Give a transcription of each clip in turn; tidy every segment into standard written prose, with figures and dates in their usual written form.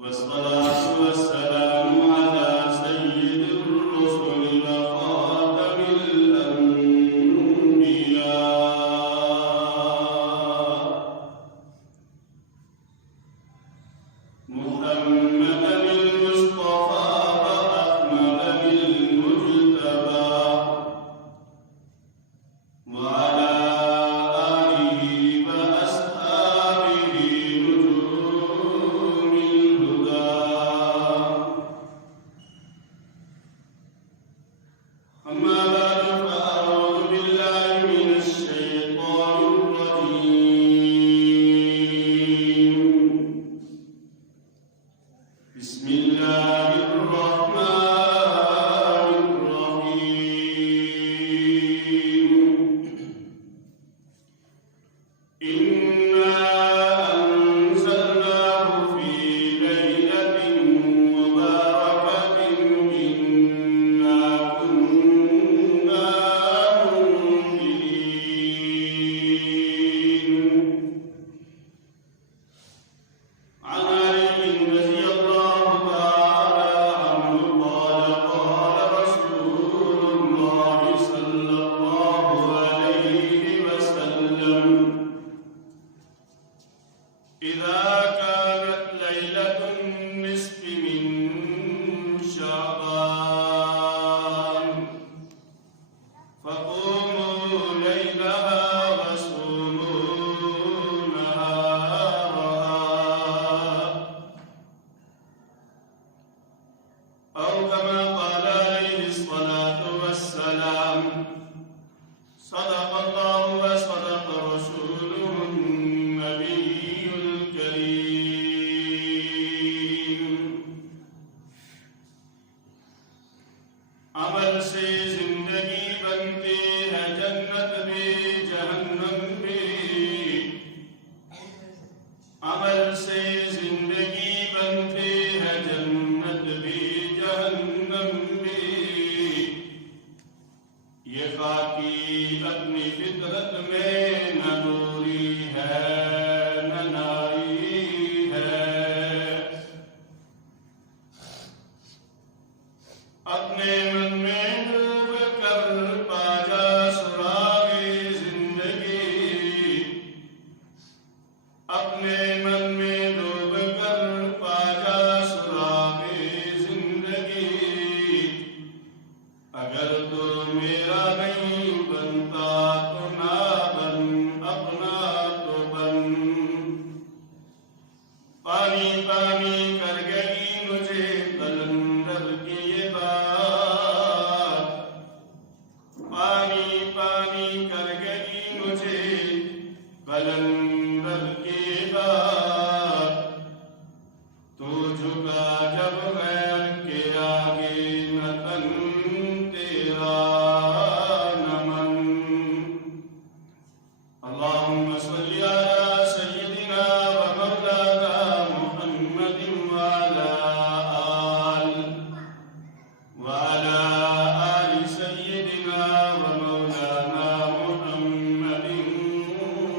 والصلاة والسلام على سيد الرسل وخاتم الأنبياء محمد المصطفى وأحمد المجتبى وعلى آله وأصحابه نجوم الهدى. أما بعد فأعوذ بالله من الشيطان الرجيم. بسم الله الرحمن الرحيم. إنا أنزلناه في ليلة مباركة إنا كنا منذرين. عن علي رضي الله تعالى عنه قال قال رسول الله صلى الله عليه وسلم: إذا كانت ليلة النصف من شعبان فقوموا ليلها وصوموا نهارها، أو كما قال عليه الصلاة والسلام: صدق الله وصدق رسوله النبي الكريم. عمل سے زندگی بنتی ہے، جنت بھی جہنم بھی. عمل سے زندگی بنتی ہے، جنت بھی جہنم بھی. یہ خاکی اپنی فطرت میں نہ نوری ہے نہ نائی ہے. اپنے من میں ڈوب کر پا جا سراغ زندگی. اپنے من میں ڈوب کر پا جا سراغ زندگی. اگر تو میرا نہیں بنتا تو نہ بن، اپنا تو بن. پانی پانی کر گئی مجھے قلندر کی یہ بات. پانی پانی کر گئی مجھے قلندر کی یہ بات. تو جھکا جب غیر کے آگے نہ تن تیرا نہ من. اللهم صل على سيدنا ومولانا محمد وعلى آل سيدنا ومولانا محمد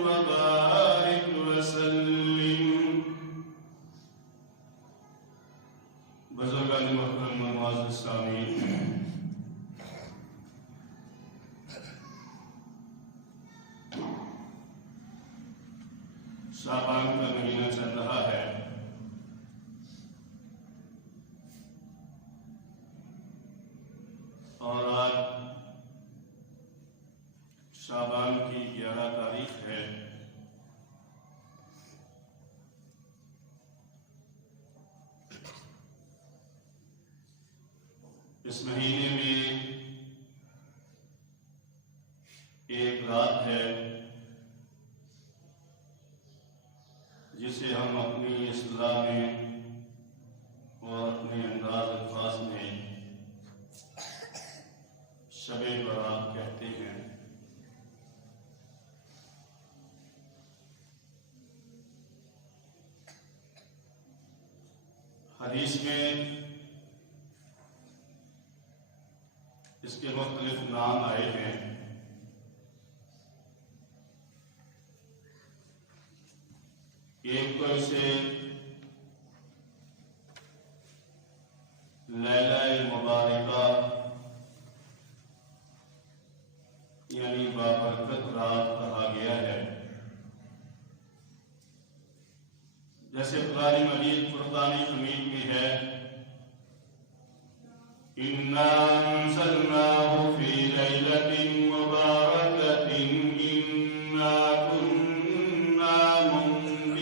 وبارك وسلم. بزرگان محترم و معزز سامعین، شعبان کا مہینہ چل رہا ہے. اور آج شعبان کی 11 تاریخ ہے. اس مہینے میں ایک رات ہے جسے ہم اپنی اصطلاح میں اور اپنے انداز الفاظ میں شب برات کہتے ہیں. حدیث میں اس کے مختلف نام آئے ہیں. ایک تو اسے جیسے قرآن مجید فرقان حمید میں ہے اِنَّا أَنزَلْنَاهُ فِي لَيْلَةٍ مُبَارَكَةٍ إِنَّا كُنَّا مُنذِرِينَ۔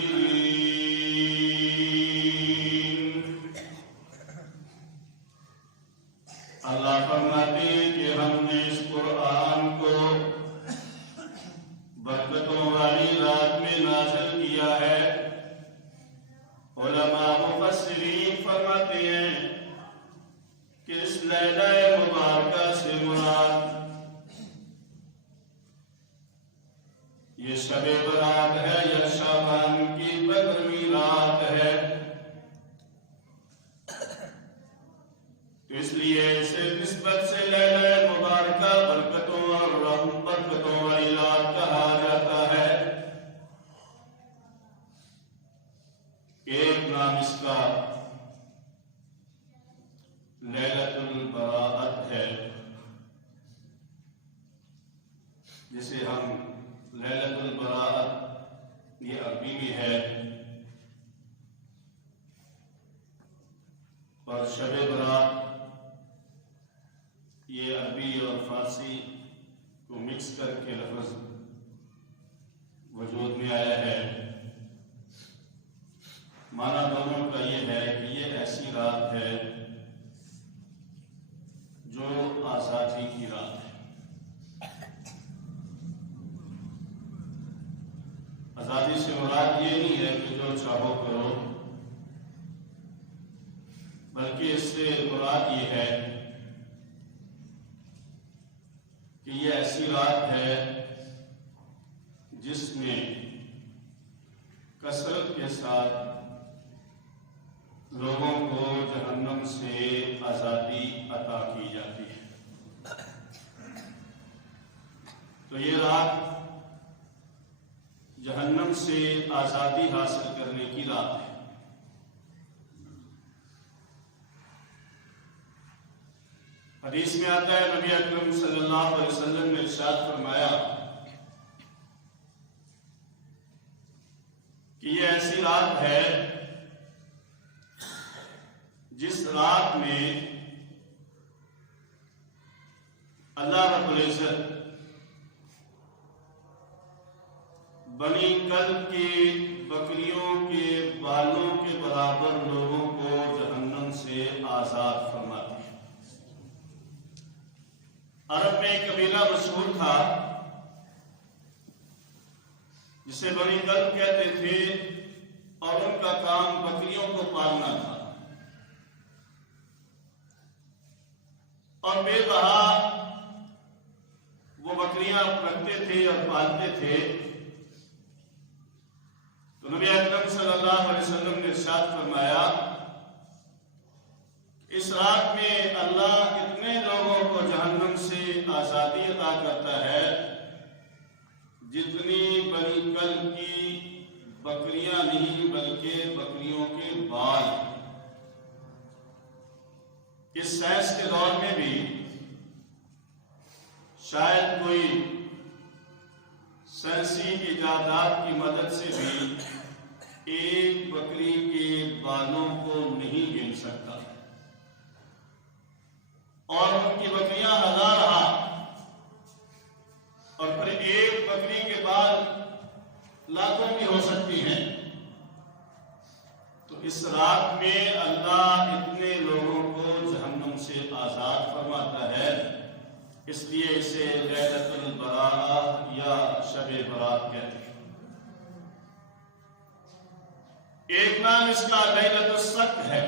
اللہ فرماتے ہیں کہ ہم نے اس قرآن کو برکتوں والی رات میں نازل کیا ہے۔ علماء مفسرین فرماتے ہیں کہ اس لیلہ مبارکہ سے مراد یہ شب برات ہے یا شعبان کی 15ویں رات ہے، تو اس لیے اسے نسبت سے لیلہ مبارکہ برکتوں اور برکتوں والی رات کہا جاتا ہے۔ ایک نام اس کا لیلۃ البراءت ہے، جسے ہم لیلۃ البراءت یہ عربی میں ہے اور شب برات یہ عربی اور فارسی کو مکس کر کے لفظ وجود میں آیا ہے۔ معنی دونوں کا یہ ہے کہ یہ ایسی رات ہے جو آزادی کی رات ہے۔ آزادی سے مراد یہ نہیں ہے کہ جو چاہو کرو، بلکہ اس سے مراد یہ ہے کہ یہ ایسی رات ہے جس میں کثرت کے ساتھ لوگوں کو جہنم سے آزادی عطا کی جاتی ہے۔ تو یہ رات جہنم سے آزادی حاصل کرنے کی رات ہے۔ حدیث میں آتا ہے نبی اکرم صلی اللہ علیہ وسلم نے ارشاد فرمایا کہ یہ ایسی رات ہے جس رات میں اللہ رب العزت بنی کلب کی بکریوں کے بالوں کے برابر لوگوں کو جہنم سے آزاد فرماتے ہیں۔ عرب میں ایک قبیلہ مشہور تھا جسے بنی کلب کہتے تھے اور ان کا کام بکریوں کو پالنا تھا، اور بے بہا وہ بکریاں رکھتے تھے اور پالتے تھے۔ تو نبی اکرم صلی اللہ علیہ وسلم نے ارشاد فرمایا اس رات میں اللہ اتنے لوگوں کو جہنم سے آزادی عطا کرتا ہے جتنی بنی کلب کی بکریاں نہیں بلکہ بکریوں کے بال۔ اس سائنس کے دور میں بھی شاید کوئی سائنسی ایجادات کی مدد سے بھی ایک بکری کے بالوں کو نہیں گن سکتا، اور ان کی بکریاں ہزار رہا، اور پھر ایک بکری کے بال لاکھوں بھی ہو سکتی ہیں۔ تو اس رات میں اللہ اتنے لوگوں کو جہنم سے آزاد فرماتا ہے، اس لیے اسے لیلۃ البراء یا شب برات کہتے ہیں۔ ایک نام اس کا لیلۃ الصق ہے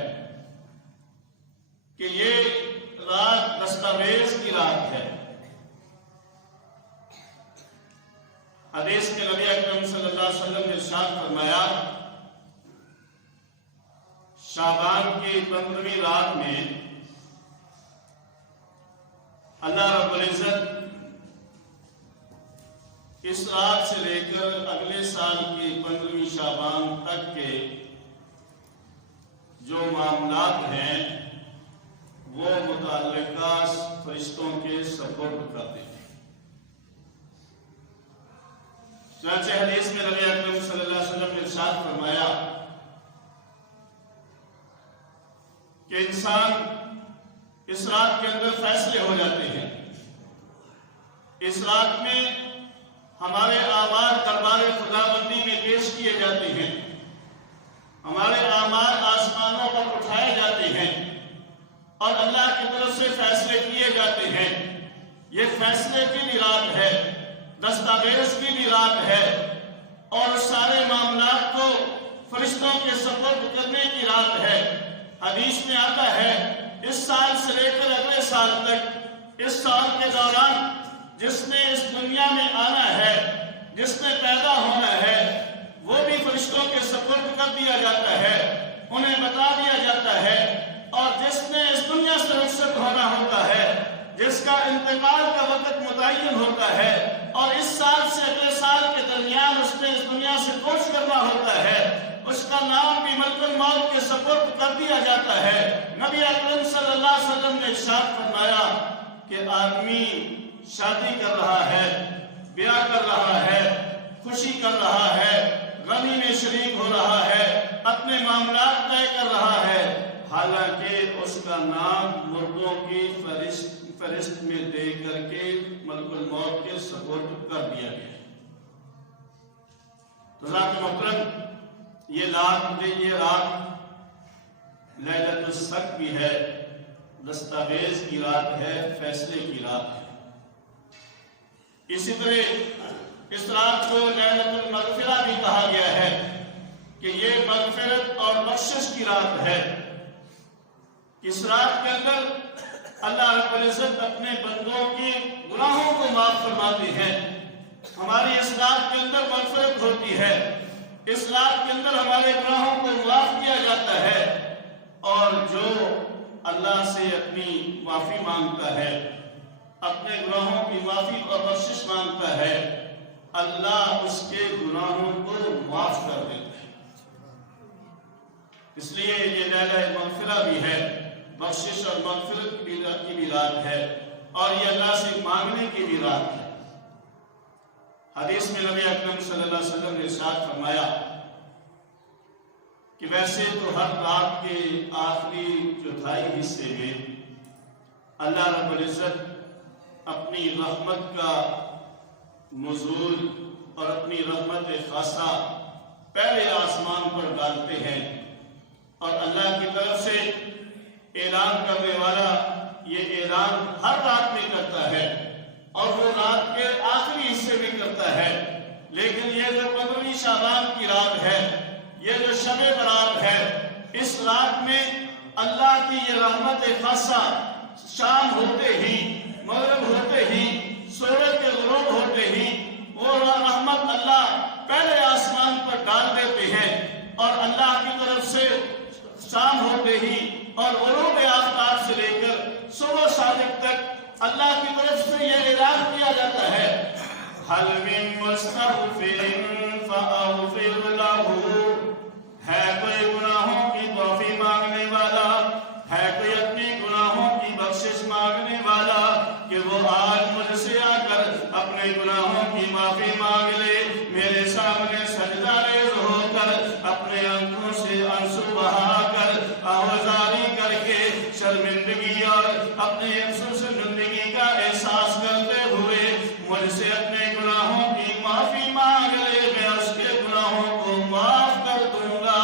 کہ یہ رات دستاویز کی رات ہے۔ حدیث کے نبی اکرم صلی اللہ علیہ وسلم نے ارشاد فرمایا شعبان کی 15ویں رات میں اللہ رب العزت اس رات سے لے کر اگلے سال کی 15ویں شعبان تک کے جو معاملات ہیں وہ متعلقہ فرشتوں کے سپرد کرتے ہیں۔ چنانچہ حدیث میں نبی اکرم صلی اللہ علیہ وسلم نے ارشاد فرمایا کہ انسان اس رات کے اندر فیصلے ہو جاتے ہیں. اس رات میں ہمارے اعمال دربار خداوندی میں پیش کیے جاتے ہیں. ہمارے اعمال آسمانوں پر اٹھائے جاتے ہیں اور اللہ کی طرف سے فیصلے کیے جاتے ہیں. یہ فیصلے کی بھی رات ہے, دستاویز کی بھی رات ہے, اور سارے معاملات کو فرشتوں کے سپرد کرنے کی رات ہے. حدیث میں آتا ہے اس سال سے لے کر اگلے سال تک, اس سال کے دوران جس نے اس دنیا میں آنا ہے, جس نے پیدا ہونا ہے, وہ بھی فرشتوں کے سپرد کر دیا جاتا ہے, انہیں بتا دیا جاتا ہے. اور جس نے اس دنیا سے رخصت ہونا ہوتا ہے, جس کا انتقال کا وقت متعین ہوتا ہے, اور اس سال سے اگلے سال کے درمیان اس نے اس دنیا سے کوچ کرنا ہوتا ہے, اس کا نام بھی ملک الموت کے سپرد کر دیا جاتا ہے. نبی اکرم صلی اللہ علیہ وسلم نے ارشاد فرمایا کہ آدمی شادی کر رہا ہے, بیاہ کر رہا ہے, خوشی کر رہا ہے, غمی میں شریک ہو رہا ہے, اپنے معاملات طے کر رہا ہے, حالانکہ اس کا نام مردوں کی فہرست میں دے کر کے ملک الموت کے سپرد کر دیا گیا. تو حضرات محترم, یہ رات لیلۃ الصق بھی ہے, دستاویز کی رات ہے, فیصلے کی رات ہے. اسی طرح اس رات کو لیلۃ المغفرہ بھی کہا گیا ہے کہ یہ مغفرت اور بخشش کی رات ہے. اس رات کے اندر اللہ رب العزت اپنے بندوں کے گناہوں کو معاف فرماتے ہیں. ہماری اس رات کے اندر مغفرت ہوتی ہے, اس رات کے اندر ہمارے گناہوں کو معاف کیا جاتا ہے, اور جو اللہ سے اپنی معافی مانگتا ہے, اپنے گناہوں کی معافی اور بخشش مانگتا ہے, اللہ اس کے گناہوں کو معاف کر دیتا ہے. اس لیے یہ لیلہ مغفرہ بھی ہے, بخشش اور مغفرت کی بھی رات ہے, اور یہ اللہ سے مانگنے کی بھی رات ہے. حدیث میں نبی اکرم صلی اللہ علیہ وسلم نے ارشاد فرمایا کہ ویسے تو ہر رات کے آخری چوتھائی حصے میں اللہ رب العزت اپنی رحمت کا نزول اور اپنی رحمت خاصہ پہلے آسمان پر ڈالتے ہیں, اور اللہ کی طرف سے اعلان کرنے والا یہ اعلان ہر رات میں کرتا ہے, اور وہ رات کے آخری حصے میں کرتا ہے. لیکن یہ جو 15 شعبان کی رات ہے, یہ جو شب برات ہے, اس رات میں اللہ کی یہ رحمت خاصہ شام ہوتے ہی, مغرب ہوتے ہی, سورج کے غروب ہوتے ہی وہ رحمت اللہ پہلے آسمان پر ڈال دیتے ہیں, اور اللہ کی طرف سے شام ہوتے ہی اور غروب آفتاب سے لے کر صبح صادق تک اللہ کی طرف سے یہ اعلان کیا جاتا ہے, حل من مستغفر فاغفر لہ, ہے کوئی گناہوں کی معافی مانگنے والا, ہے کوئی اپنے گناہوں کی بخشش مانگنے والا, کہ وہ آج مجھ سے آ کر اپنے گناہوں کی معافی مانگ لے, میرے سامنے سجدہ ریز ہو کر اپنے آنکھوں سے آنسو بہا کر آوازاری کر کے شرمندگی اور اپنے افسوس زندگی کا احساس کرتے ہوئے مجھ سے اپنے گناہوں کی معافی مانگ لے, میں اس کے گناہوں کو معاف کر دوں گا.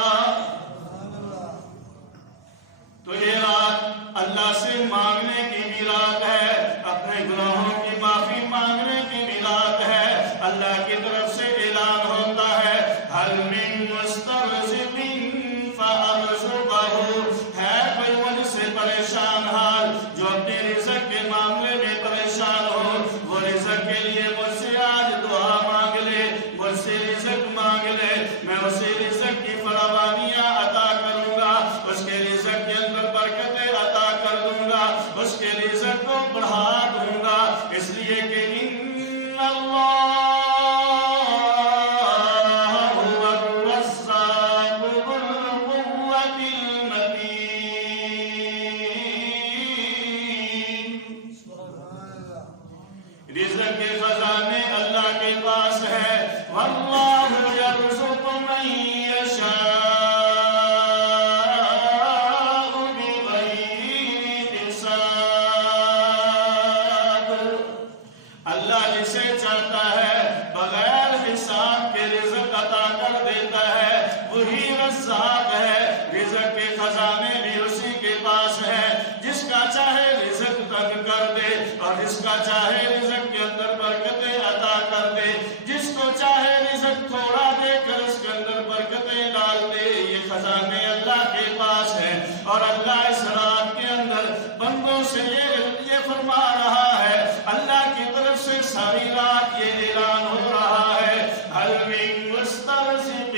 پاس ہے، اور اللہ اس رات کے اندر بندوں سے یہ فرما رہا ہے، اللہ کی طرف سے ساری رات یہ اعلان ہو رہا ہے، هل من مسترزق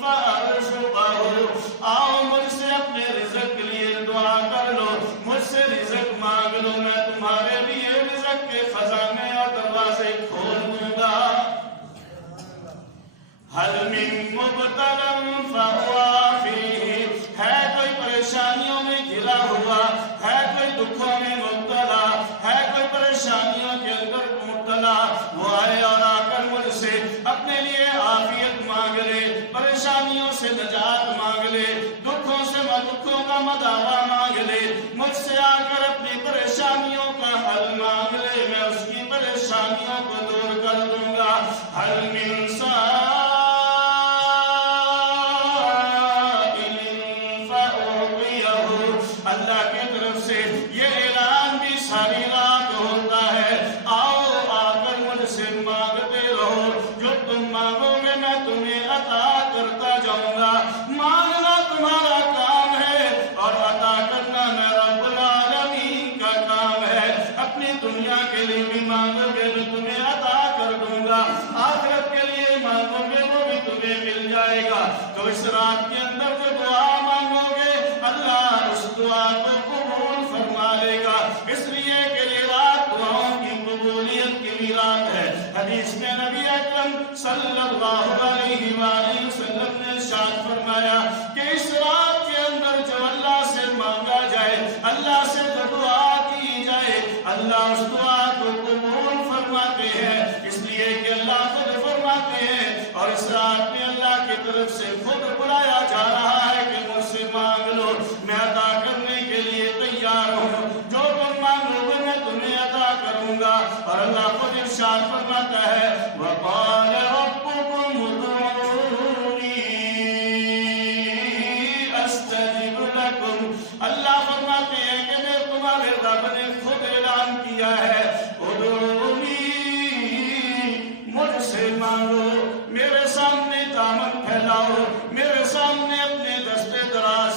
فارزقه، آؤ مجھ سے اپنے رزق کے لیے دعا کر لو، مجھ سے رزق مانگ لو، میں تمہارے لیے رزق کے خزانے اور دروازے کھول دوں گا۔ هل من مبتلا فهو فيه، ہے کوئی پریشانیوں میں گھرا ہوا، ہے کوئی دکھوں میں مبتلا، ہے کوئی پریشانیوں کے اندر مبتلا، وہ آئے اور آ کر مجھ سے اپنے لیے عافیت مانگ لے، پریشانیوں سے نجات مانگ لے، دکھوں سے دکھوں کا مداوا مانگ لے، مجھ سے آ کر اپنی پریشانیوں کا حل مانگ لے، میں اس کی پریشانیوں کو دور کر دوں گا۔ هل من اللہ کی طرف سے یہ اعلان بھی ساری رات ہوتا ہے، آؤ آ کر مجھ سے مانگتے رہو، جو تم مانگو گے میں تمہیں عطا کرتا جاؤں گا۔ مانگنا تمہارا کام ہے اور عطا کرنا میں رب العالمین کا کام ہے۔ اپنی دنیا کے لیے بھی مانگو گے میں تمہیں عطا کر دوں گا، آخرت کے لیے مانگو گے وہ بھی تمہیں مل جائے گا۔ تو اس رات کے اندر جو دعا مانگو گے اللہ اس دعا کو قبول فرما لے گا، اس لیے کہ یہ رات دعاؤں کی قبولیت کی بھی رات ہے۔ حدیث میں نبی اکرم صلی اللہ علیہ وآلہ وسلم نے ارشاد فرمایا کہ اس رات کے اندر جو اللہ سے مانگا جائے، اللہ سے جو دعا کی جائے، اللہ اس دعا کو قبول فرماتے ہیں، اس لیے کہ اللہ خود فرماتے ہیں، اور اس رات میں اللہ کی طرف سے خود بلایا جا رہا ہے کہ مجھ سے مانگ لو، میں عطا کرنے کے لیے تیار ہوں، جو تم مانگو گے میں تمہیں عطا کروں گا۔ اور اللہ خود ارشاد فرماتا ہے وَقَالَ رَبُّكُمْ ادْعُونِي أَسْتَجِبْ لَكُمْ، اللہ فرماتے ہیں کہ میں تمہارے رب نے خود اعلان کیا ہے ادعونی، مجھ سے مانگو، میرے سامنے دامن پھیلاؤ، میرے سامنے اپنے دستے دراز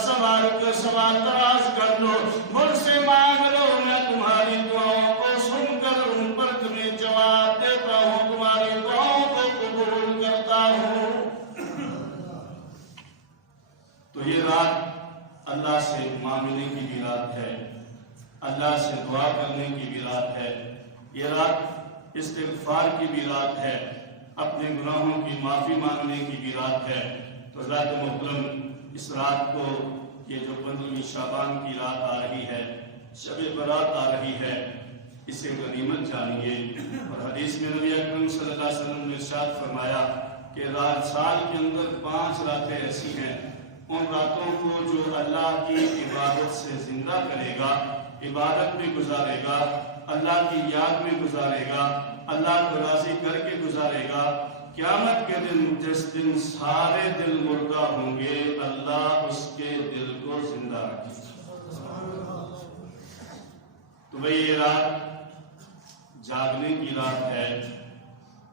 سوال دراز کر لو، مجھ سے مانگ لو، میں تمہاری دعاؤں کو سن کر ان پر تمہیں جواب دیتا ہوں، تمہاری دعاؤں کو قبول کرتا ہوں۔ تو یہ رات اللہ سے مانگنے کی بھی رات ہے، اللہ سے دعا کرنے کی بھی رات ہے، یہ رات استغفار کی بھی رات ہے، اپنے گناہوں کی معافی مانگنے کی بھی رات ہے۔ تو حضرات محترم، اس رات کو یہ جو 15ویں شعبان کی رات آ رہی ہے، شب برات آ رہی ہے، اسے غنیمت جانیے۔ اور حدیث میں نبی اکرم صلی اللہ علیہ وسلم نے ارشاد فرمایا کہ سال کے اندر 5 راتیں ایسی ہیں، ان راتوں کو جو اللہ کی عبادت سے زندہ کرے گا، عبادت میں گزارے گا، اللہ کی یاد میں گزارے گا، اللہ کو راضی کر کے گزارے گا، قیامت کے دن جس دن سارے دل مردہ ہوں گے اللہ اس کے دل کو زندہ رکھے گا۔ تو بھئی یہ رات جاگنے کی رات ہے،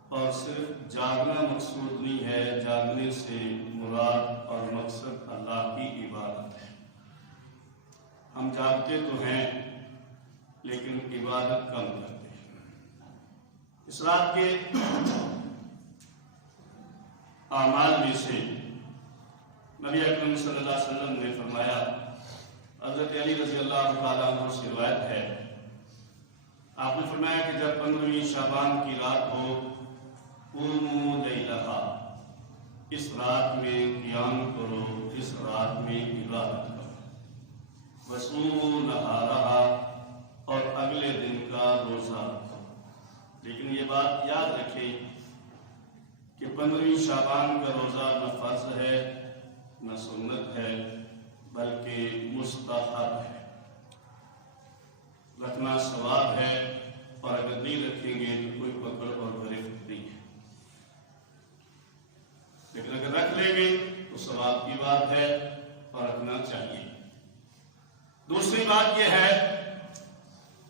اور صرف جاگنا مقصود نہیں ہے، جاگنے سے مراد اور مقصد اللہ کی عبادت ہے۔ ہم جاگتے تو ہیں لیکن عبادت کم کرتے ہیں۔ اس رات کے اعمال میں سے نبی اکرم صلی اللہ علیہ وسلم نے فرمایا، حضرت علی رضی اللہ تعالیٰ عنہ سے روایت ہے، آپ نے فرمایا کہ جب 15ویں شعبان کی رات ہو، قوموا لیلہا، اس رات میں قیام کرو، اس رات میں عبادت کرو، وصوموا نہارہا، اور اگلے دن کا روزہ رکھو۔ لیکن یہ بات یاد رکھیں کہ 15ویں شعبان کا روزہ نہ فرض ہے نہ سنت ہے بلکہ مستحب ہے، رکھنا ثواب ہے، اور اگر نہیں رکھیں گے تو کوئی پکڑ اور گرفت نہیں ہے، لیکن اگر رکھ لیں گے تو ثواب کی بات ہے اور رکھنا چاہیے۔ دوسری بات یہ ہے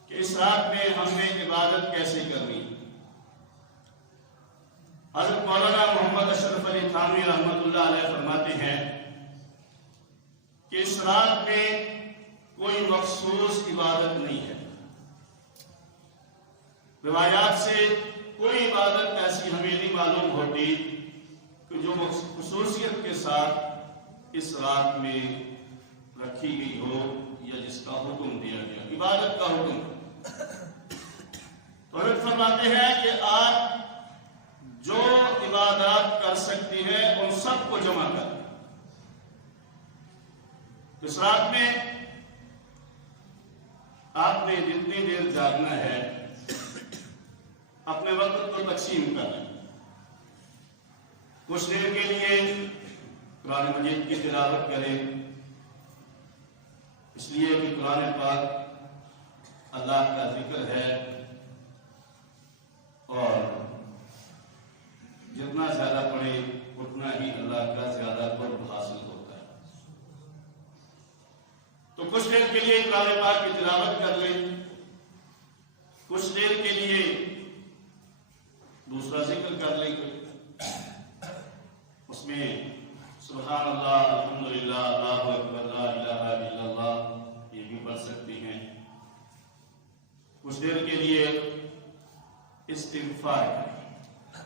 کہ اس رات میں ہم نے عبادت کیسے کرنی۔ حضرت مولانا محمد اشرف علی تھانوی رحمۃ اللہ علیہ فرماتے ہیں کہ اس رات میں کوئی مخصوص عبادت نہیں ہے. روایات سے کوئی عبادت ایسی ہمیں نہیں معلوم ہوتی کہ جو خصوصیت کے ساتھ اس رات میں رکھی گئی ہو یا جس کا حکم دیا گیا عبادت کا حکم. تو حضرت فرماتے ہیں کہ آپ جو عبادات کر سکتی ہیں ان سب کو جمع کر. اس رات میں آپ نے جتنی دیر جاگنا ہے اپنے وقت کو تقسیم کرنا. کچھ دیر کے لیے قرآن مجید کی تلاوت کریں، اس لیے کہ قرآن پاک اللہ کا ذکر ہے اور جتنا زیادہ پڑھے اتنا ہی اللہ کا زیادہ قرب حاصل ہوتا ہے. تو کچھ دیر کے لیے قرآن پاک کی تلاوت کر لیں، کچھ دیر کے لیے دوسرا ذکر کر لیں، اس میں سبحان اللہ، الحمدللہ، اللہ اکبر، لا الہ الا اللہ یہ بھی پڑھ سکتی ہیں. کچھ دیر کے لیے استغفار کریں،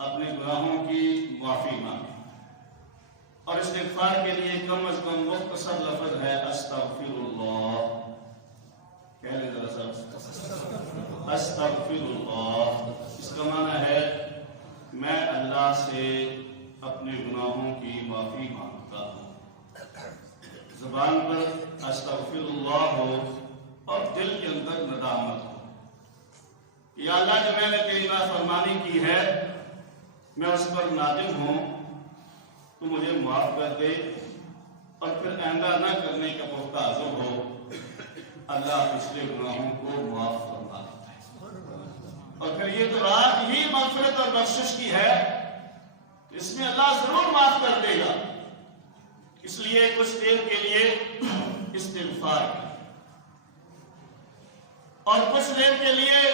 اپنے گناہوں کی معافی مانگیں. اور استغفار کے لیے کم از کم مختصر لفظ ہے استغفر اللہ. کہہ لیں ذرا سا استغفر اللہ. اس کا معنی ہے میں اللہ سے اپنے گناہوں کی معافی مانگتا ہوں. زبان پر استغفر اللہ ہو اور دل کے اندر ندامت ہو، یا اللہ جو میں نے تیری نافرمانی کی ہے میں اس پر نادم ہوں، تو مجھے معاف کر دے اور پھر آئندہ نہ کرنے کا پختہ عزم ہو. اللہ پچھلے گناہوں کو معاف فرما دیتا ہے. اور پھر یہ تو رات ہی مغفرت اور بخشش کی ہے، اس میں اللہ ضرور معاف کر دے گا. اس لیے کچھ دیر کے لیے استغفار اور کچھ دیر کے لیے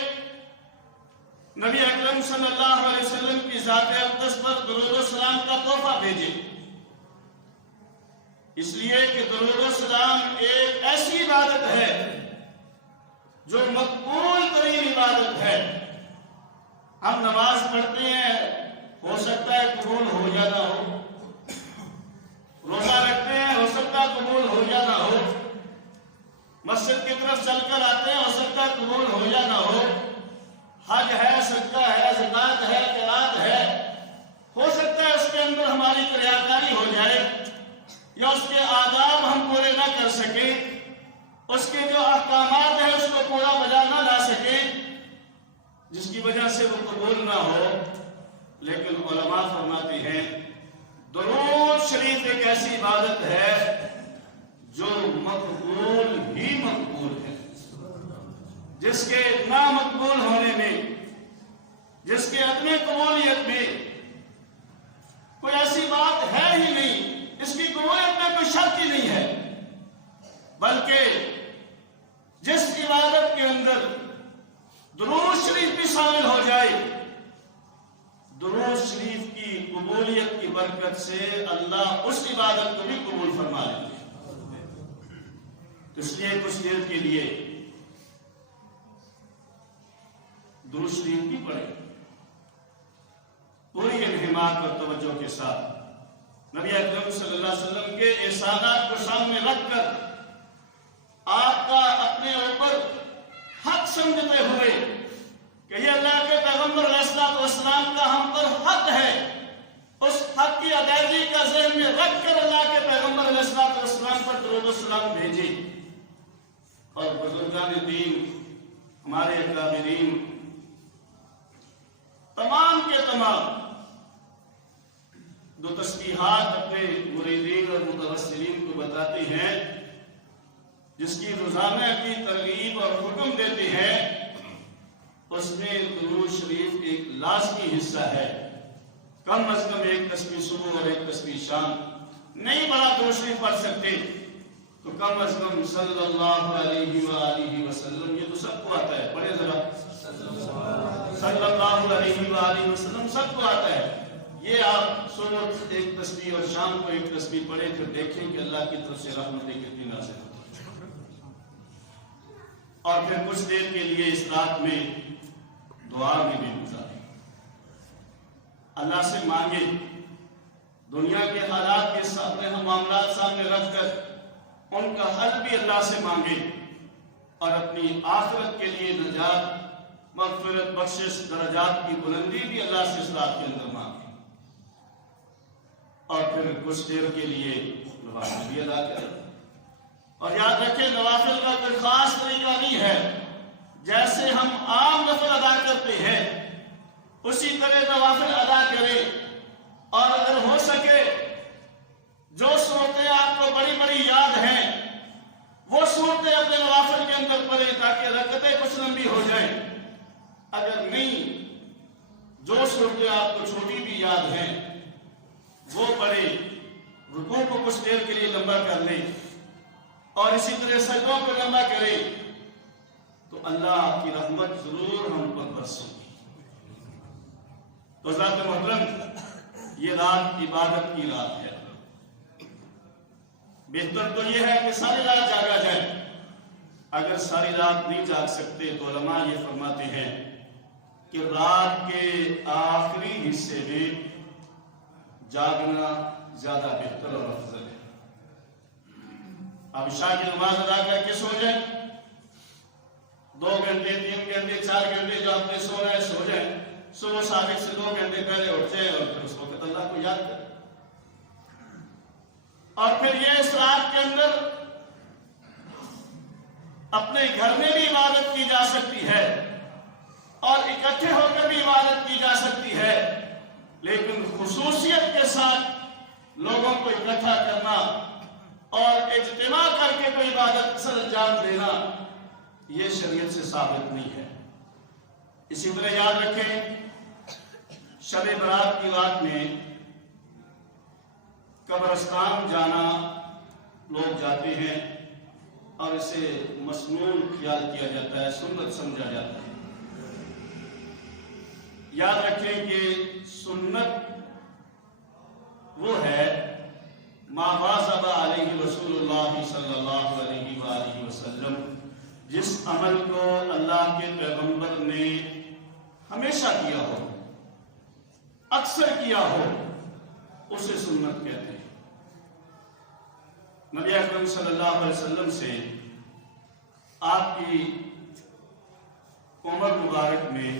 نبی اکرم صلی اللہ علیہ وسلم کی ذات اقدس پر درود و سلام کا تحفہ بھیجے. اس لیے کہ درود و سلام ایک ایسی عبادت ہے جو مقبول ترین عبادت ہے. ہم نماز پڑھتے ہیں، ہو سکتا ہے قبول ہو یا نہ ہو. روزہ رکھتے ہیں، ہو سکتا ہے قبول ہو یا نہ ہو. مسجد کی طرف چل کر آتے ہیں، ہو سکتا ہے قبول ہو یا نہ ہو. حج ہے، صدقہ ہے، زکات ہے، قرات ہے، ہو سکتا ہے اس کے اندر ہماری ریاکاری ہو جائے یا اس کے آداب ہم پورے نہ کر سکیں، اس کے جو احکامات ہیں اس کو پورا بجا نہ لا سکیں، جس کی وجہ سے وہ قبول نہ ہو. لیکن علماء فرماتے ہیں درود شریف ایک ایسی عبادت ہے جو مقبول ہی مقبول ہے، جس کے نامقبول ہونے میں، جس کے عدم قبولیت میں کوئی ایسی بات ہے ہی نہیں، اس کی قبولیت میں کوئی شرط ہی نہیں ہے. بلکہ جس عبادت کے اندر درود شریف بھی شامل ہو جائے، درود شریف کی قبولیت کی برکت سے اللہ اس عبادت کو بھی قبول فرما لیتے ہیں. اس لیے کچھ دیر کے لیے درود شریف بھی پڑھیں پوری انہماک اور توجہ کے ساتھ. نبی اکرم صلی اللہ علیہ وسلم کے احسانات کو سامنے رکھ کر آپ کا اپنے اوپر حق سمجھتے ہوئے کہ یہ اللہ کے پیغمبر علیہ السلام کا ہم پر حق ہے، اس حق کی ادائیگی کا ذہن میں رکھ کر اللہ کے پیغمبر علیہ السلام پر درود و سلام بھیجے. اور بزرگان دین، ہمارے اکابرین تمام کے تمام دو تسبیحات اپنے مریدین اور متوسلین کو بتاتے ہیں، جس کی روزانہ کی ترغیب اور حکم دیتے ہیں. اس میں درود شریف ایک لازمی حصہ ہے. کم از کم ایک تسبیح صبح اور ایک تسبیح شام. نہیں بڑا درود شریف پڑھ سکتے تو کم از کم صلی اللہ علیہ وآلہ وسلم، یہ تو سب کو آتا ہے، پڑھے ذرا صلی اللہ علیہ وآلہ وسلم، سب کو آتا ہے. یہ آپ صبح ایک تسبیح اور شام کو ایک تسبیح پڑھیں، پھر دیکھیں کہ اللہ کی طرف سے رحمتیں کتنی نازل ہوتی ہیں۔ اور پھر کچھ دیر کے لیے اس رات میں دعا میں بھی گزاریں، اللہ سے مانگے، دنیا کے حالات کے سامنے ہم معاملات سامنے رکھ کر ان کا حل بھی اللہ سے مانگے، اور اپنی آخرت کے لیے نجات، مغفرت، بخشش، درجات کی بلندی بھی اللہ سے اس رات کے اندر مانگے، اور پھر کچھ دیر کے لیے نوافل بھی ادا کریں۔ اور یاد رکھیں نوافل کا کوئی خاص طریقہ نہیں ہے، جیسے ہم عام نفل ادا کرتے ہیں اسی طرح نوافل ادا کریں، اور اگر ہو سکے جو صورتیں آپ کو بڑی بڑی یاد ہیں وہ صورتیں اپنے نوافل کے اندر پڑھیں تاکہ رکعتیں کچھ لمبی ہو جائیں۔ اگر نہیں، جو صورتیں آپ کو چھوٹی بھی یاد ہیں وہ پڑھیں، رکوع کو کچھ دیر کے لیے لمبا کر لیں، اور اسی طرح سجدوں کو لمبا کریں، تو اللہ کی رحمت ضرور ہم پر برسے گی۔ تو حضرات محترم، یہ رات عبادت کی رات ہے۔ بہتر تو یہ ہے کہ ساری رات جاگا جائے۔ اگر ساری رات نہیں جاگ سکتے تو علماء یہ فرماتے ہیں کہ رات کے آخری حصے میں جاگنا زیادہ بہتر اور افضل ہے۔ اب عشاء کی نماز ادا کر کے سو جائیں، 2 گھنٹے 3 گھنٹے 4 گھنٹے جو آپ نے سونا ہے سو جائیں، صبح صادق سے 2 گھنٹے پہلے اٹھ جائیں اور پھر اس وقت اللہ کو یاد کریں۔ اور پھر یہ اس رات کے اندر اپنے گھر میں بھی عبادت کی جا سکتی ہے اور اکٹھے ہو کر بھی عبادت کی جا سکتی ہے، لیکن خصوصیت کے ساتھ لوگوں کو اکٹھا کرنا اور اجتماع کر کے کوئی عبادت سر انجام دینا یہ شریعت سے ثابت نہیں ہے۔ اسی طرح یاد رکھیں شب برات کی رات میں قبرستان جانا لوگ جاتے ہیں اور اسے مسنون خیال کیا جاتا ہے، سنت سمجھا جاتا ہے۔ یاد رکھیں کہ سنت وہ ہے ما واظب علیہ رسول اللہ صلی اللہ علیہ وآلہ وسلم، جس عمل کو اللہ کے پیغمبر نے ہمیشہ کیا ہو، اکثر کیا ہو، اسے سنت کہتے ہیں۔ نبی اکرم صلی اللہ علیہ وسلم سے آپ کی عمر مبارک میں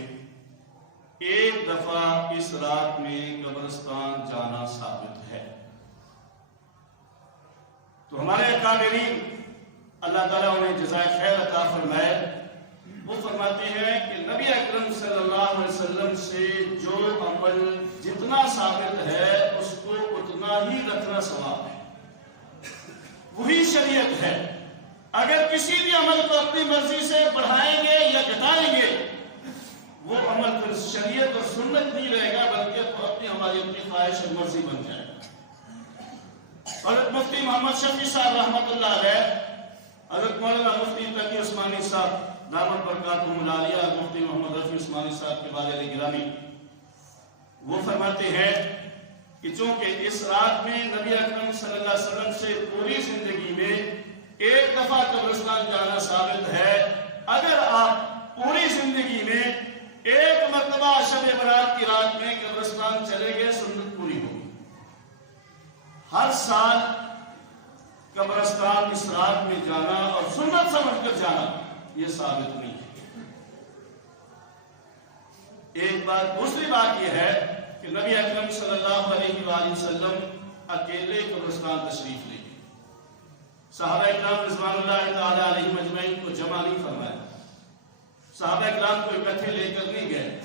ایک دفعہ اس رات میں قبرستان جانا ثابت ہے۔ تو ہمارے اکابرین اللہ تعالیٰ انہیں جزائے خیر عطا فرمائے، وہ فرماتے ہیں کہ نبی اکرم صلی اللہ علیہ وسلم سے جو عمل جتنا ثابت ہے اس کو اتنا ہی رکھنا ثواب ہے، وہی شریعت ہے۔ اگر کسی بھی عمل کو اپنی مرضی سے بڑھائیں گے یا گھٹائیں گے وہ عمل پھر شریعت اور سنت نہیں رہے گا، بلکہ ہماری اپنی خواہش اور مرضی بن جائے گا۔ حضرت مفتی محمد شفیع صاحب رحمۃ اللہ علیہ، حضرت مولانا مفتی تقی عثمانی صاحب دامت برکاتہم العالیہ، مفتی محمد رفیع عثمانی صاحب کے والد گرامی، وہ فرماتے ہیں کہ چونکہ اس رات میں نبی اکرم صلی اللہ علیہ وسلم سے پوری زندگی میں ایک دفعہ قبرستان جانا ثابت ہے، اگر آپ پوری زندگی میں ایک مرتبہ شب برات کی رات میں قبرستان چلے گئے سنت پوری ہوگی۔ ہر سال قبرستان اس رات میں جانا اور سنت سمجھ کر جانا یہ ثابت نہیں ہے۔ ایک بات، دوسری بات یہ ہے کہ نبی اکرم صلی اللہ علیہ وآلہ وسلم اکیلے قبرستان تشریف لے گئے، صحابہ اکرام رضوان اللہ تعالی علیہ مجمعین کو جمع نہیں فرمایا، صحابہ اکرام کو اکٹھے لے کر نہیں گئے،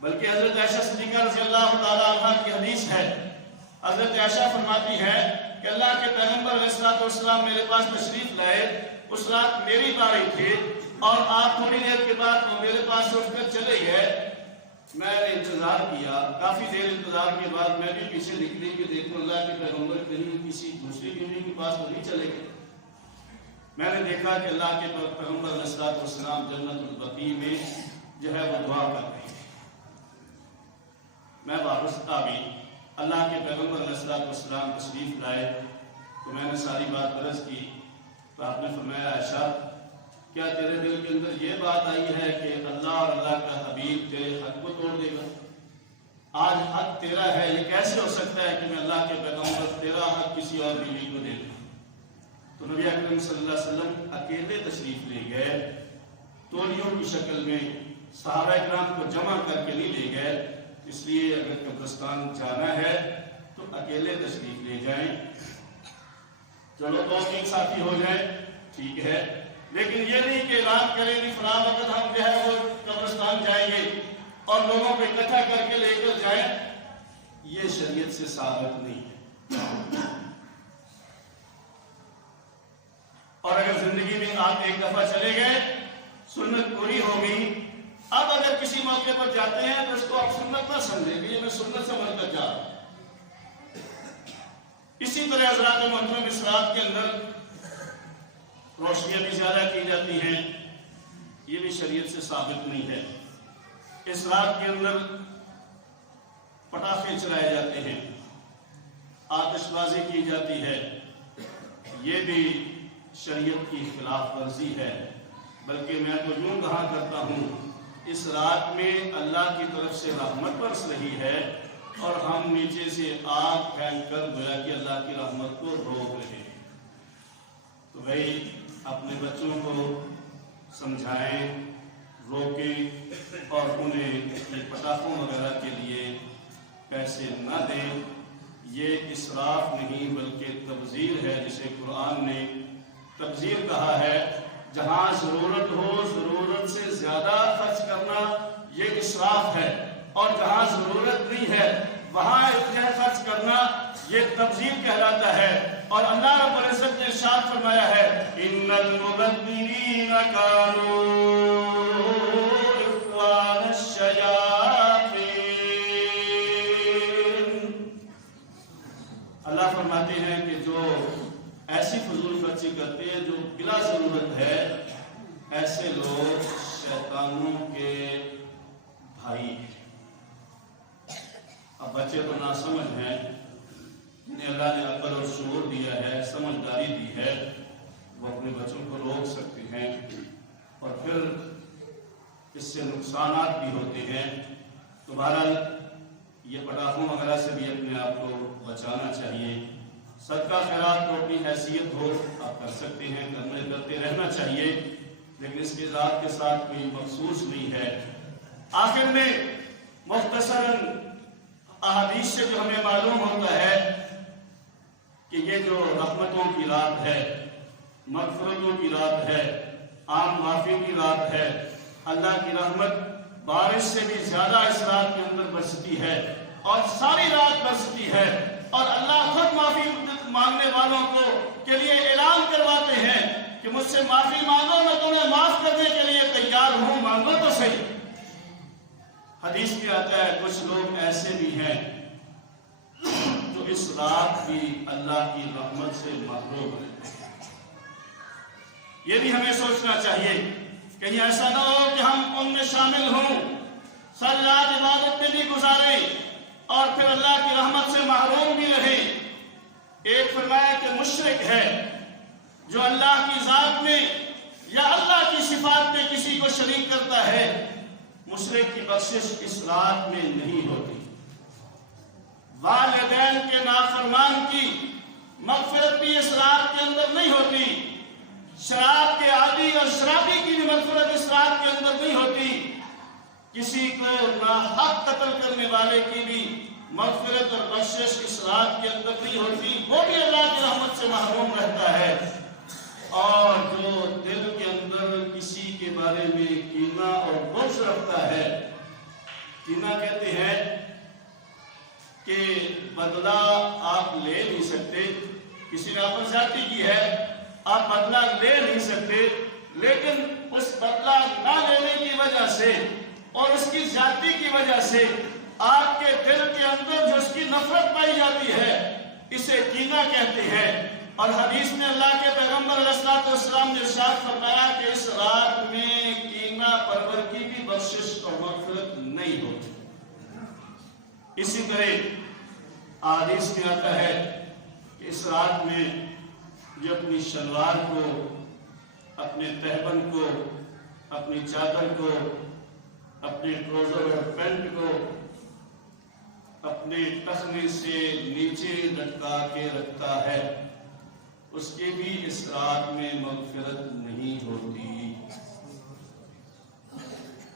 بلکہ حضرت عائشہ صدیقہ رضی اللہ تعالی عنہ کی حدیث ہے، حضرت عائشہ فرماتی ہے کہ اللہ کے پیغمبر علیہ السلام میرے پاس تشریف لائے، اس رات میری باری تھی اور آپ تھوڑی دیر کے بعد وہ میرے پاس سے اٹھ کر چلے گئے، میں نے انتظار کیا، کافی دیر انتظار کے بعد میں بھی پیچھے نکلی کہ دیکھو اللہ کے پیغمبر کہیں کسی دوسری بیوی کے پاس تو نہیں چلے گئے۔ میں نے دیکھا کہ اللہ کے پیغمبر علیہ السلام جنت البقیع میں جو ہے وہ دعا کر رہے ہیں۔ میں واپس آ گئی، اللہ کے پیغمبر علیہ السلام تشریف لائے تو میں نے ساری بات عرض کی تو آپ نے فرمایا عائشہ کیا تیرے دل کے اندر یہ بات آئی ہے کہ اللہ اور اللہ کا حبیب تیرے حق کو توڑ دے گا؟ آج حق تیرا ہے، یہ کیسے ہو سکتا ہے کہ میں اللہ کے پیغمبر تیرا حق کسی اور بیوی کو دے دوں؟ تو نبی اکرم صلی اللہ علیہ وسلم اکیلے تشریف لے گئے، تولیوں کی شکل میں صحابہ کرام کو جمع کر کے نہیں لے گئے، اس لیے اگر قبرستان جانا ہے تو اکیلے تشریف لے جائیں، چلو 2-3 ساتھی ہو جائیں ٹھیک ہے، لیکن یہ نہیں کہ اعلان کریں کہ فلاں وقت ہم جو ہے وہ قبرستان جائیں گے اور لوگوں کو اکٹھا کر کے لے کر جائیں، یہ شریعت سے ثابت نہیں ہے۔ اور اگر زندگی میں آپ ایک دفعہ چلے گئے سنت پوری ہوگی، اب اگر کسی موقع پر جاتے ہیں تو اس کو آپ سنت نہ سمجھیں گے، میں سنت سمجھ کر جا رہا ہوں۔ اسی طرح حضرات محترم اس رات کے اندر روشنیاں بھی زیادہ کی جاتی ہیں، یہ بھی شریعت سے ثابت نہیں ہے۔ اس رات کے اندر پٹاخے چلائے جاتے ہیں، آتش بازی کی جاتی ہے، یہ بھی شریعت کی خلاف ورزی ہے۔ بلکہ میں تو یوں کہا کرتا ہوں اس رات میں اللہ کی طرف سے رحمت برس رہی ہے اور ہم نیچے سے آگ پھینک کر گویا کہ اللہ کی رحمت کو روک رہے ہیں۔ تو بھائی اپنے بچوں کو سمجھائیں، روکیں اور انہیں پٹاخوں وغیرہ کے لیے پیسے نہ دیں، یہ اسراف نہیں بلکہ تبذیر ہے، جسے قرآن نے تبذیر کہا ہے۔ جہاں ضرورت ہو ضرورت سے زیادہ خرچ کرنا یہ اسراف ہے، اور جہاں ضرورت نہیں ہے وہاں اتنا خرچ کرنا یہ تبذیر کہلاتا ہے۔ اور اللہ رب العزت نے ارشاد فرمایا ہے ان المبذرین کانوا اخوان الشیاطین، اللہ فرماتے ہیں کہ جو ایسی فضول خرچی کرتے ہیں جو بلا ضرورت ہے، ایسے لوگ شیطانوں کے بھائی ہیں۔ اب بچے تو ناسمجھ ہیں، جنہیں اللہ نے عقل اور شعور دیا ہے، سمجھداری دی ہے، وہ اپنے بچوں کو روک سکتے ہیں، اور پھر اس سے نقصانات بھی ہوتے ہیں۔ تو بہرحال یہ پٹاخوں وغیرہ سے بھی اپنے آپ کو بچانا چاہیے۔ صدقہ خیرات تو اپنی حیثیت ہو آپ کر سکتے ہیں، کرتے رہنا چاہیے، لیکن اس کے ذات کے ساتھ کوئی مخصوص نہیں ہے۔ آخر میں مختصراً احادیث سے جو ہمیں معلوم ہوتا ہے کہ یہ جو رحمتوں کی رات ہے، مغفرتوں کی رات ہے، عام معافی کی رات ہے، اللہ کی رحمت بارش سے بھی زیادہ اس رات کے اندر برستی ہے اور ساری رات برستی ہے، اور اللہ خود معافی مانگنے والوں کو کے لیے اعلان کرواتے ہیں کہ مجھ سے معافی مانگو، میں تمہیں معاف کرنے کے لیے تیار ہوں، مانگو تو صحیح۔ حدیث میں آتا ہے کچھ لوگ ایسے بھی ہیں جو اس رات کی اللہ کی رحمت سے محروم ہیں۔ یہ بھی ہمیں سوچنا چاہیے، کہیں ایسا نہ ہو کہ ہم ان میں شامل ہوں، ساری رات عبادت میں بھی گزاریں اور پھر اللہ کی رحمت سے محروم بھی رہیں۔ ایک فرمایا کہ مشرک ہے جو اللہ کی ذات میں یا اللہ کی صفات میں کسی کو شریک کرتا ہے، مشرک کی بخشش اس رات میں نہیں ہوتی۔ والدین کے نافرمان کی مغفرت بھی اس رات کے اندر نہیں ہوتی، شراب کے عادی اور شرابی کی بھی مغفرت اس رات کے اندر نہیں ہوتی، کسی کو ناحق قتل کرنے والے کی بھی مغفرت اور بخشش اس رات کے اندر نہیں ہوتی، وہ بھی اللہ کی رحمت سے محروم رہتا ہے۔ اور جو دل کے اندر کسی کے بارے میں کینہ اور بغض رکھتا ہے، کینہ کہتے ہیں کہ بدلہ آپ لے نہیں سکتے، کسی نے آپ پر زیادتی کی ہے، آپ بدلہ لے نہیں سکتے، لیکن اس بدلہ نہ لینے کی وجہ سے اور اس کی زیادتی کی وجہ سے آپ کے دل کے اندر جو اس کی نفرت پائی جاتی ہے، اسے کینہ کہتے ہیں۔ اور حدیث میں اللہ کے پیغمبر علیہ السلام نے ارشاد فرمایا کہ اس رات میں کینہ پرور کی بھی بخشش اور مغفرت نہیں ہوتی۔ اسی طرح حدیث میں آتا ہے کہ اس رات میں جو اپنی شلوار کو، اپنے تہبند کو، اپنی چادر کو، اپنے ٹروزر اور پینٹ کو اپنے ٹخنے سے نیچے لٹکا کے رکھتا ہے، اس کی بھی اس رات میں مغفرت نہیں ہوتی۔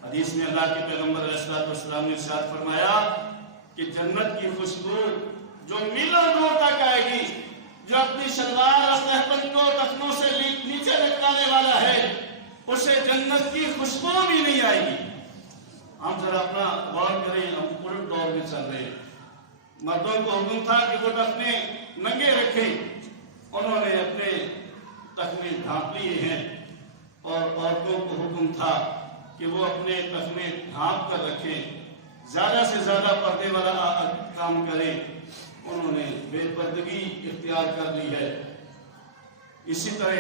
حدیث میں اللہ کے پیغمبر علیہ السلام نے ارشاد فرمایا کہ جنت کی خوشبو جو میلوں دور تک آئے گی، جو اپنی شلوار اور تہبند کو ٹخنوں سے نیچے لٹکانے والا ہے، اسے جنت کی خوشبو بھی نہیں آئے گی۔ ہم ذرا اپنا غور کریں، ہم الٹ دور میں چل رہے ہیں۔ مردوں کو حکم تھا کہ وہ ٹخنے ننگے رکھیں، انہوں نے اپنے ٹخنے ڈھانپ لیے ہیں، اور عورتوں کو حکم تھا کہ وہ اپنے ٹخنے ڈھانپ کر رکھیں، زیادہ سے زیادہ پردے والا کام کریں، انہوں نے بے پردگی اختیار کر لی ہے۔ اسی طرح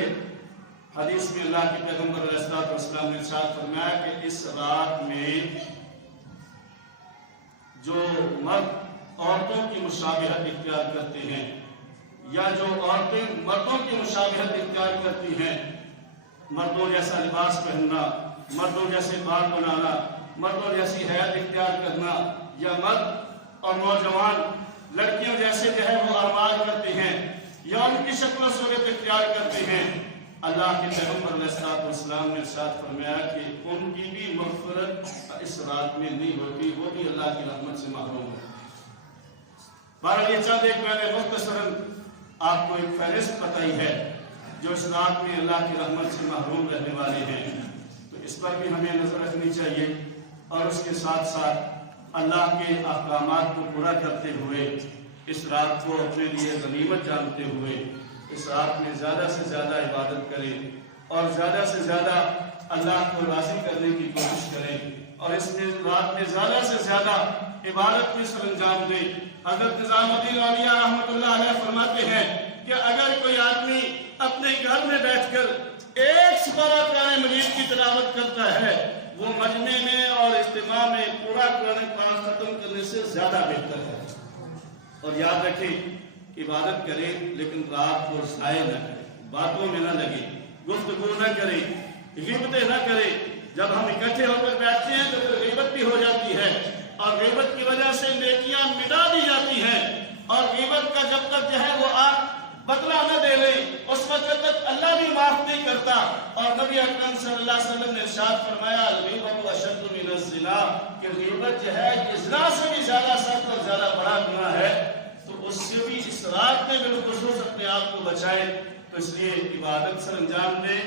حدیث میں اللہ کے پیغمبر علیہ السلام نے ارشاد فرمایا کہ اس رات میں جو مرد عورتوں کی مشابہت اختیار کرتے ہیں، یا جو عورتیں مردوں کی مشابہت اختیار کرتی ہیں، مردوں جیسا لباس پہننا، مردوں جیسے بال بنانا، مردوں جیسی حیات اختیار کرنا، یا مرد اور نوجوان لڑکیوں جیسے جو ہے وہ اعمال کرتے ہیں یا ان کی شکل و صورت اختیار کرتے ہیں، اللہ کے پیغمبر علیہ السلام نے ارشاد فرمایا کہ ان کی بھی مغفرت اس رات میں نہیں ہوتی، وہ بھی اللہ کی رحمت سے محروم ہے۔ بہرحال یہ چند ایک میں نے مختصراً آپ کو ایک فہرست بتائی ہے جو اس رات میں اللہ کی رحمت سے محروم رہنے والے ہیں، تو اس پر بھی ہمیں نظر رکھنی چاہیے، اور اس کے ساتھ ساتھ اللہ کے احکامات کو پورا کرتے ہوئے، اس رات کو اپنے لیے غنیمت جانتے ہوئے اس رات میں زیادہ سے زیادہ عبادت کریں، اور زیادہ سے زیادہ اللہ کو راضی کرنے کی کوشش کریں، اور اس میں رات میں زیادہ سے زیادہ عبادت میں سر انجام دیں۔ حضرت نظام الدین اولیاء رحمۃ اللہ علیہ فرماتے ہیں کہ اگر کوئی آدمی اپنے گھر میں بیٹھ کر ایک سپارہ قرآن مجید کی تلاوت کرتا ہے، وہ مجمع میں اور اجتماع میں پورا قرآن پاک ختم کرنے سے زیادہ بہتر ہے۔ اور یاد رکھیں، عبادت کریں لیکن رات کو ضائع نہ کریں، باتوں میں نہ لگے، گفتگو نہ کریں، غیبتیں نہ کریں۔ جب ہم اکٹھے ہو کر بیٹھتے ہیں تو پھر غیبت بھی ہو جاتی ہے، اور غیبت کی وجہ سے نیکیاں مٹا دی جاتی ہیں، اور غیبت کا جب تک جو ہے وہ آپ بدلہ نہ دے لیں اس وقت تک اللہ بھی معاف نہیں کرتا۔ اور نبی اکرم صلی اللہ علیہ وسلم نے ارشاد فرمایا الغیبۃ اشد من الزنا، کہ غیبت جو ہے یہ زنا سے بھی زیادہ سخت اور زیادہ بڑا گناہ ہے، تو اس سے بھی اس رات میں بالخصوص اپنے آپ کو بچائے۔ تو اس لیے عبادت سر انجام دے،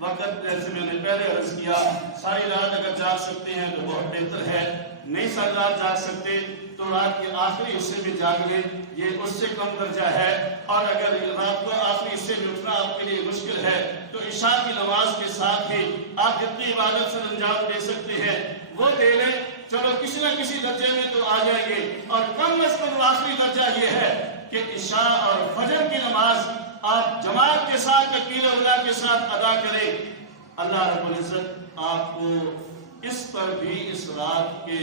وقت جیسے میں نے پہلے عرض کیا، ساری رات اگر جاگ سکتے ہیں تو بہت بہتر ہے، نہیں ساری رات جاگ سکتے تو رات کے آخری حصے میں جاگ لیں، یہ اس سے کم درجہ ہے۔ اور اگر رات کو آخری حصے میں اٹھنا آپ کے لیے مشکل ہے تو عشاء کی نماز کے ساتھ ہی آپ جتنی عبادت سر انجام دے سکتے ہیں وہ دے لیں، چلو کسی نہ کسی درجے میں تو آ جائیں گے۔ اور کم از کم آخری درجہ یہ ہے کہ عشاء اور فجر کی نماز آپ جماعت کے ساتھ تکبیر اولیٰ کے ساتھ ادا کریں۔ اللہ رب العزت آپ کو اس پر بھی اس رات کے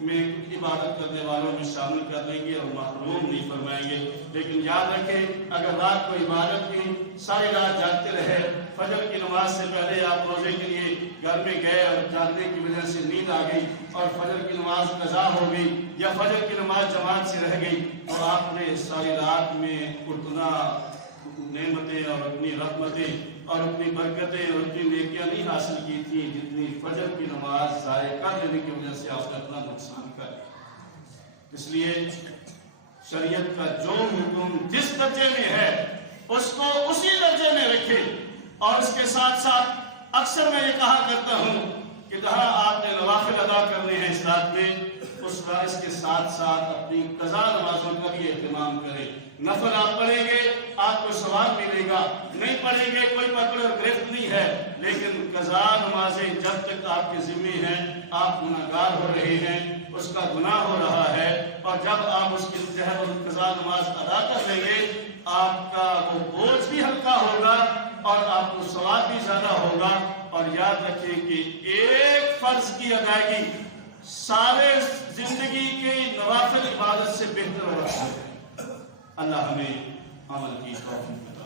میں عبادت کرنے والوں میں شامل کر دیں گے اور محروم نہیں فرمائیں گے۔ لیکن یاد رکھیں، اگر رات کو عبادت کی ساری رات جاگتے رہے، فجر کی نماز سے پہلے آپ روزے کے لیے گھر میں گئے اور جاگنے کی وجہ سے نیند آ گئی اور فجر کی نماز قضا ہو گئی یا فجر کی نماز جماعت سے رہ گئی، اور آپ نے ساری رات میں اتنا نعمتیں اور اپنی رحمتیں اور اپنی برکتیں اور اپنی نیکیاں نہیں حاصل کی تھی جتنی فجر کی نماز ضائع کر دینے کی وجہ سے آپ نے اپنا نقصان کر۔ اس لیے شریعت کا جو حکم جس درجے میں ہے اس کو اسی درجے میں رکھے، اور اس کے ساتھ ساتھ اکثر میں یہ کہا کرتا ہوں کہ جہاں آپ نے نوافل ادا کرنے ہیں اس رات میں، اس کے ساتھ ساتھ اپنی قضا نمازوں کا بھی اہتمام کریں۔ نفل آپ پڑھیں گے آپ کو ثواب ملے گا، نہیں پڑھیں گے کوئی پکڑ اور گرفت نہیں ہے، لیکن قضا نمازیں جب تک آپ کے ذمہ ہیں آپ گناہگار ہو رہے ہیں، اس کا گناہ ہو رہا ہے، اور جب آپ اس کی جو ہے وہ قضا نماز ادا کر لیں گے آپ کا وہ بوجھ بھی ہلکا ہوگا اور آپ کو ثواب بھی زیادہ ہوگا۔ اور یاد رکھیں کہ ایک فرض کی ادائیگی سارے زندگی کی نوافل عبادت سے بہتر ہو رہا ہے۔ اللہ ہمیں عمل کی توفیق عطا